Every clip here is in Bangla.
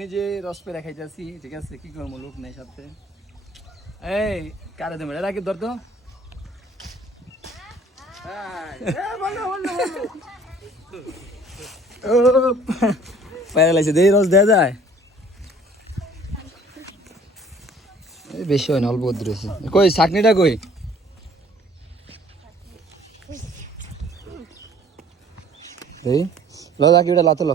নিজে রস পেরে খাইতেছি, ঠিক আছে, কি করবো, লোক নেই সাথে। এই কারে দেবো এটা কি ধরতো, প্যারালাইসে দেই রস দেয়া যায়, বেশি হয় না, অল্প রয়েছে। কই চাকনিটা কই, এই ল কি ওটা লাতো ল,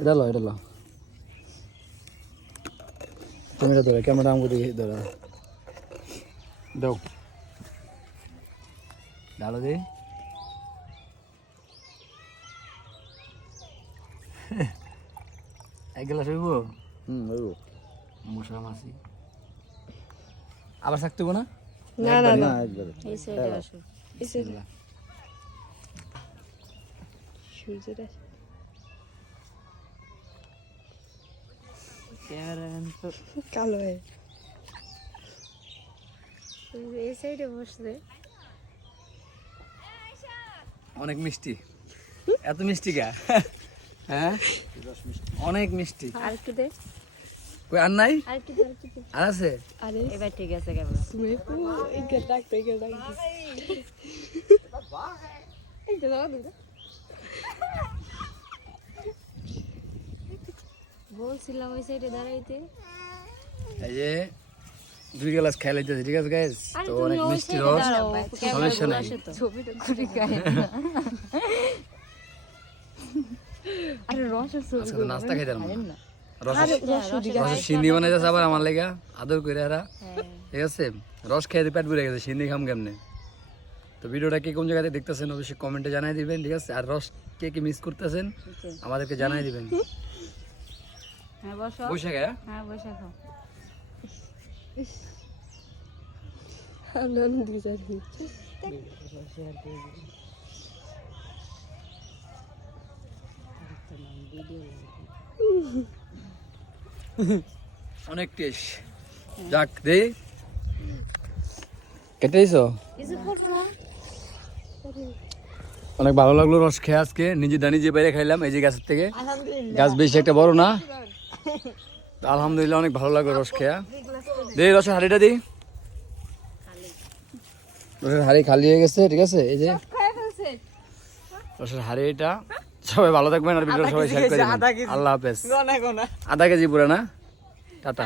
এটা লো, এটা লো, তুমি এটা ধরো, ক্যামেরা আমাকে দিয়ে ধরো, দাও ডালো দে, এক গ্লাস হইব, হইব, মশা মাছি আবার থাকতে না, না না না একবারে এই সাইডে আসো, এই সাইডে সূর্যটা ক্যামেরাম্যান তো কালো হয়ে এই সাইডে বসলে অনেক মিষ্টি, এত মিষ্টি কে, হ্যাঁ অনেক মিষ্টি, আর একটু দে, কই আর নাই, আর একটু দে, আর একটু দে। আর আছে, আরে এবার ঠিক আছে ক্যামেরা। তুমি এই ডাকতে এই যে দাও দিদা বলছিলাম ওই সাইডে দাঁড়াইতে, এই যে 2 গ্লাস খেয়ে লাইতেছে, ঠিক আছে গাইস, তো অনেক মিষ্টি রস, সমস্যা নাই, ছবিটা করে গায়ে আরে রসের ছবি আজকে তো নাস্তা খাইতে পারবো না, না রস আরে রস দিদা রস সিন্নি বানাইতেছে আবার আমার লেগা, আদর করে এরা, ঠিক আছে, রস খেয়ে পেট ভরে গেছে, সিন্নি খাম কেমনে। তো ভিডিওটা কে কোন জায়গাতে দেখতেছেন অবশ্যই কমেন্টে জানাই দিবেন, ঠিক আছে, আর রস কে কি মিস করতেছেন আমাদেরকে জানাই দিবেন। হ্যাঁ বসো, বসে গে, হ্যাঁ বসে খাও। আমরা দুই চার অনেক টেস্ট, যাক দে কেটে দিছো, কিছু করবো না অনেক ভালো লাগলো রস খেয়ে আজকে, নিজে দানি যে বাইরে খাইলাম এই যে গাছের থেকে, গাছ বেশি একটা বড় না, তো আলহামদুলিল্লাহ অনেক ভালো লাগলো রস খেয়া। দে রসের হাঁড়িটা দি, রসের হাঁড়ি খালি হয়ে গেছে, ঠিক আছে, এই যে রসের হাঁড়িটা, সবাই ভালো থাকবেন আর ভিডিও সবাই শেয়ার করে দিবেন। আল্লাহ হাফেজ। আধা কেজি পুরো না, টাটা।